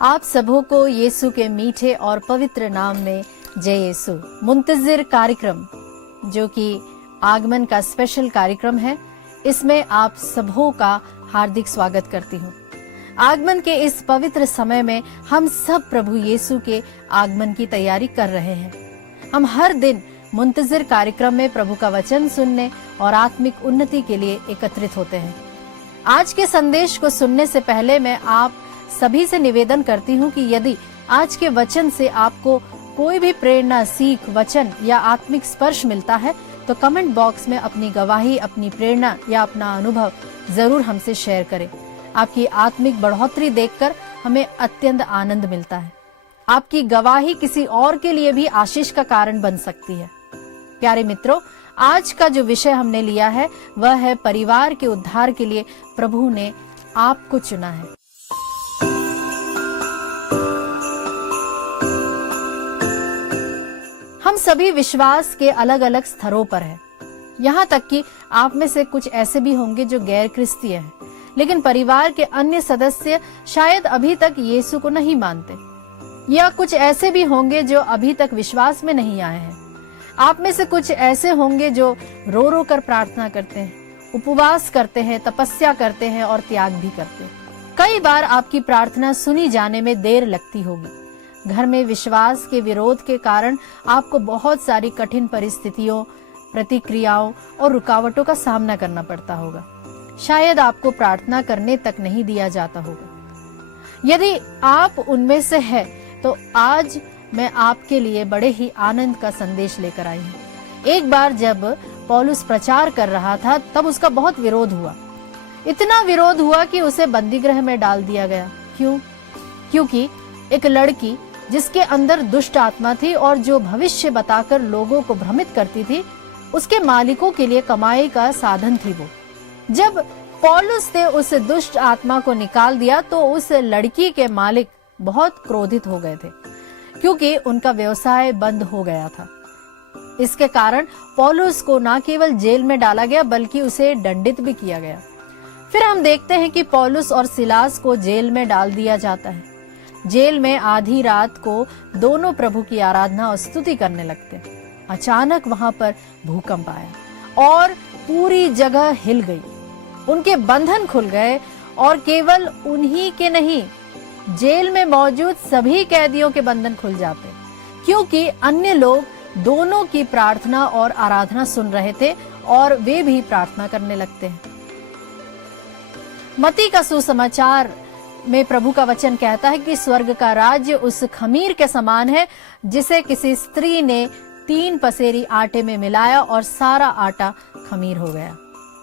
आप सबों को यीशु के मीठे और पवित्र नाम में जय यीशु। मुंतजिर कार्यक्रम जो कि आगमन का स्पेशल कार्यक्रम है, इसमें आप सबों का हार्दिक स्वागत करती हूँ। आगमन के इस पवित्र समय में हम सब प्रभु यीशु के आगमन की तैयारी कर रहे हैं। हम हर दिन मुंतजिर कार्यक्रम में प्रभु का वचन सुनने और आत्मिक उन्नति के लिए एकत्रित होते हैं। आज के संदेश को सुनने से पहले मैं आप सभी से निवेदन करती हूँ कि यदि आज के वचन से आपको कोई भी प्रेरणा, सीख, वचन या आत्मिक स्पर्श मिलता है तो कमेंट बॉक्स में अपनी गवाही, अपनी प्रेरणा या अपना अनुभव जरूर हमसे शेयर करें। आपकी आत्मिक बढ़ोतरी देखकर हमें अत्यंत आनंद मिलता है। आपकी गवाही किसी और के लिए भी आशीष का कारण बन सकती है। प्यारे मित्रों, आज का जो विषय हमने लिया है वह है परिवार के उद्धार के लिए प्रभु ने आपको चुना है। हम सभी विश्वास के अलग अलग स्तरों पर हैं। यहाँ तक कि आप में से कुछ ऐसे भी होंगे जो गैर क्रिस्तीय हैं, लेकिन परिवार के अन्य सदस्य शायद अभी तक यीशु को नहीं मानते, या कुछ ऐसे भी होंगे जो अभी तक विश्वास में नहीं आए हैं। आप में से कुछ ऐसे होंगे जो रो रो कर प्रार्थना करते हैं, उपवास करते हैं, तपस्या करते हैं और त्याग भी करते हैं। कई बार आपकी प्रार्थना सुनी जाने में देर लगती होगी। घर में विश्वास के विरोध के कारण आपको बहुत सारी कठिन परिस्थितियों, प्रतिक्रियाओं और रुकावटों का सामना करना पड़ता होगा। शायद आपको प्रार्थना करने तक नहीं दिया जाता होगा। यदि आप उनमें से हैं, तो आज मैं आपके लिए बड़े ही आनंद का संदेश लेकर आई हूँ। एक बार जब पौलुस प्रचार कर रहा था तब उसका बहुत विरोध हुआ। इतना विरोध हुआ कि उसे बंदीगृह में डाल दिया गया। क्यों? क्योंकि एक लड़की जिसके अंदर दुष्ट आत्मा थी और जो भविष्य बताकर लोगों को भ्रमित करती थी, उसके मालिकों के लिए कमाई का साधन थी वो। जब पौलुस ने उस दुष्ट आत्मा को निकाल दिया तो उस लड़की के मालिक बहुत क्रोधित हो गए थे, क्योंकि उनका व्यवसाय बंद हो गया था। इसके कारण पौलुस को न केवल जेल में डाला गया बल्कि उसे दंडित भी किया गया। फिर हम देखते हैं कि पौलुस और सिलास को जेल में डाल दिया जाता है। जेल में आधी रात को दोनों प्रभु की आराधना और स्तुति करने लगते हैं। अचानक वहां पर भूकंप आया और पूरी जगह हिल गई। उनके बंधन खुल गए और केवल उन्हीं के नहीं, जेल में मौजूद सभी कैदियों के बंधन खुल जाते, क्योंकि अन्य लोग दोनों की प्रार्थना और आराधना सुन रहे थे और वे भी प्रार्थना करने लगते हैं। मत्ती का सुसमाचार में प्रभु का वचन कहता है कि स्वर्ग का राज्य उस खमीर के समान है जिसे किसी स्त्री ने 3 पसेरी आटे में मिलाया और सारा आटा खमीर हो गया।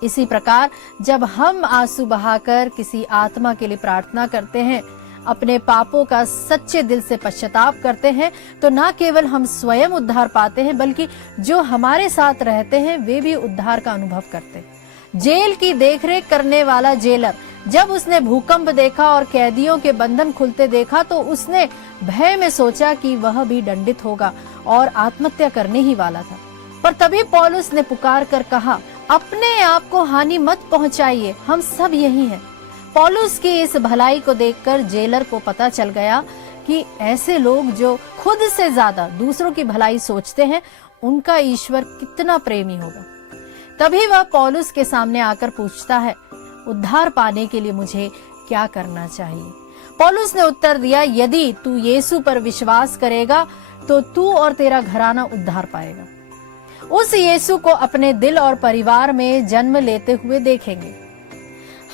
इसी प्रकार जब हम आंसू बहाकर किसी आत्मा के लिए प्रार्थना करते हैं, अपने पापों का सच्चे दिल से पश्चाताप करते हैं, तो न केवल हम स्वयं उद्धार पाते हैं बल्कि जो हमारे साथ रहते हैं वे भी उद्धार का अनुभव करते हैं। जेल की देखरेख करने वाला जेलर जब उसने भूकंप देखा और कैदियों के बंधन खुलते देखा तो उसने भय में सोचा कि वह भी दंडित होगा और आत्महत्या करने ही वाला था। पर तभी पौलुस ने पुकार कर कहा, अपने आप को हानि मत पहुंचाइए, हम सब यही हैं। पौलुस की इस भलाई को देखकर जेलर को पता चल गया कि ऐसे लोग जो खुद से ज्यादा दूसरों की भलाई सोचते हैं, उनका ईश्वर कितना प्रेमी होगा। तभी वह पौलुस के सामने आकर पूछता है, उद्धार पाने के लिए मुझे क्या करना चाहिए? पौलुस ने उत्तर दिया, यदि तू यीशु पर विश्वास करेगा तो तू और तेरा घराना उद्धार पाएगा। उस यीशु को अपने दिल और परिवार में जन्म लेते हुए देखेंगे।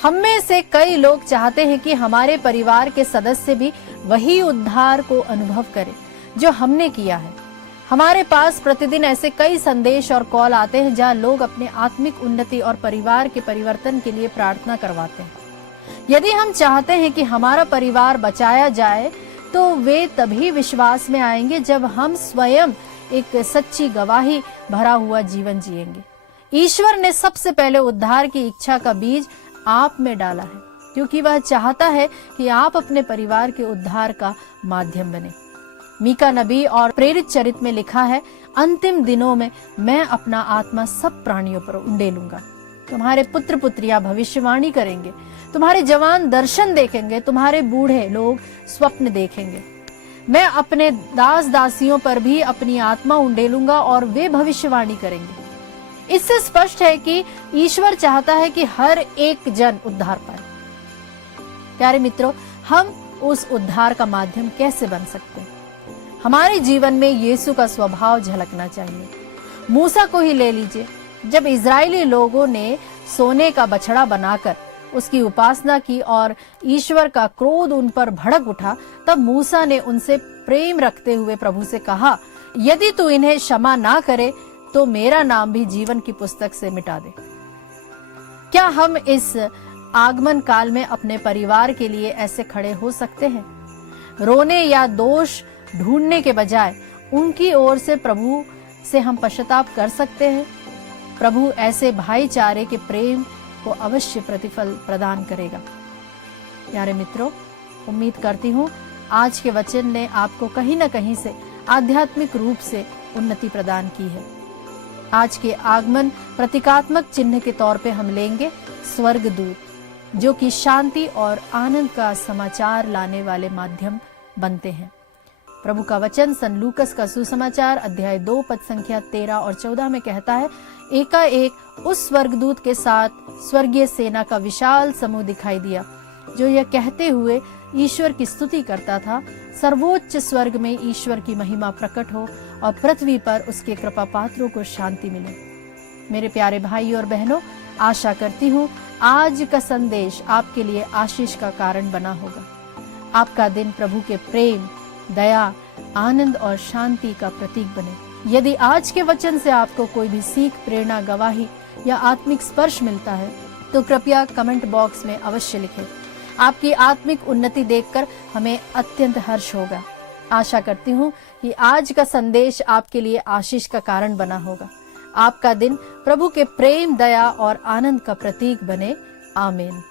हम में से कई लोग चाहते हैं कि हमारे परिवार के सदस्य भी वही उद्धार को अनुभव करें जो हमने किया है। हमारे पास प्रतिदिन ऐसे कई संदेश और कॉल आते हैं जहां लोग अपने आत्मिक उन्नति और परिवार के परिवर्तन के लिए प्रार्थना करवाते हैं। यदि हम चाहते हैं कि हमारा परिवार बचाया जाए तो वे तभी विश्वास में आएंगे जब हम स्वयं एक सच्ची गवाही भरा हुआ जीवन जिएंगे। ईश्वर ने सबसे पहले उद्धार की इच्छा का बीज आप में डाला है, क्योंकि वह चाहता है कि आप अपने परिवार के उद्धार का माध्यम बने। मीका नबी और प्रेरित चरित्र में लिखा है, अंतिम दिनों में मैं अपना आत्मा सब प्राणियों पर उंडेलूंगा। तुम्हारे पुत्र पुत्रियां भविष्यवाणी करेंगे, तुम्हारे जवान दर्शन देखेंगे, तुम्हारे बूढ़े लोग स्वप्न देखेंगे। मैं अपने दास दासियों पर भी अपनी आत्मा उंडेलूंगा और वे भविष्यवाणी करेंगे। इससे स्पष्ट है कि ईश्वर चाहता है कि हर एक जन उद्धार पाए। प्यारे मित्रों, हम उस उद्धार का माध्यम कैसे बन सकते हैं? हमारे जीवन में यीशु का स्वभाव झलकना चाहिए। मूसा को ही ले लीजिए। जब इजरायली लोगों ने सोने का बछड़ा बनाकर उसकी उपासना की और ईश्वर का क्रोध उन पर भड़क उठा, तब मूसा ने उनसे प्रेम रखते हुए प्रभु से कहा, यदि तू इन्हें क्षमा ना करे तो मेरा नाम भी जीवन की पुस्तक से मिटा दे। क्या हम इस आगमन काल में अपने परिवार के लिए ऐसे खड़े हो सकते हैं? रोने या दोष ढूंढने के बजाय उनकी ओर से प्रभु से हम पश्चाताप कर सकते हैं। प्रभु ऐसे भाईचारे के प्रेम को अवश्य प्रतिफल प्रदान करेगा। प्यारे मित्रों, उम्मीद करती हूँ आज के वचन ने आपको कहीं न कहीं से आध्यात्मिक रूप से उन्नति प्रदान की है। आज के आगमन प्रतीकात्मक चिन्ह के तौर पे हम लेंगे स्वर्गदूत, जो कि शांति और आनंद का समाचार लाने वाले माध्यम बनते हैं। प्रभु का वचन सन लूकस का सुसमाचार अध्याय 2 पद संख्या 13 और 14 में कहता है, एकाएक उस स्वर्गदूत के साथ स्वर्गीय सेना का विशाल समूह दिखाई दिया, जो यह कहते हुए ईश्वर की स्तुति करता था, सर्वोच्च स्वर्ग में ईश्वर की महिमा प्रकट हो और पृथ्वी पर उसके कृपा पात्रों को शांति मिले। मेरे प्यारे भाई और बहनों, आशा करती हूँ आज का संदेश आपके लिए आशीष का कारण बना होगा। आपका दिन प्रभु के प्रेम, दया, आनंद और शांति का प्रतीक बने। यदि आज के वचन से आपको कोई भी सीख, प्रेरणा, गवाही या आत्मिक स्पर्श मिलता है तो कृपया कमेंट बॉक्स में अवश्य लिखें। आपकी आत्मिक उन्नति देखकर हमें अत्यंत हर्ष होगा। आशा करती हूँ कि आज का संदेश आपके लिए आशीष का कारण बना होगा। आपका दिन प्रभु के प्रेम, दया और आनंद का प्रतीक बने। आमीन।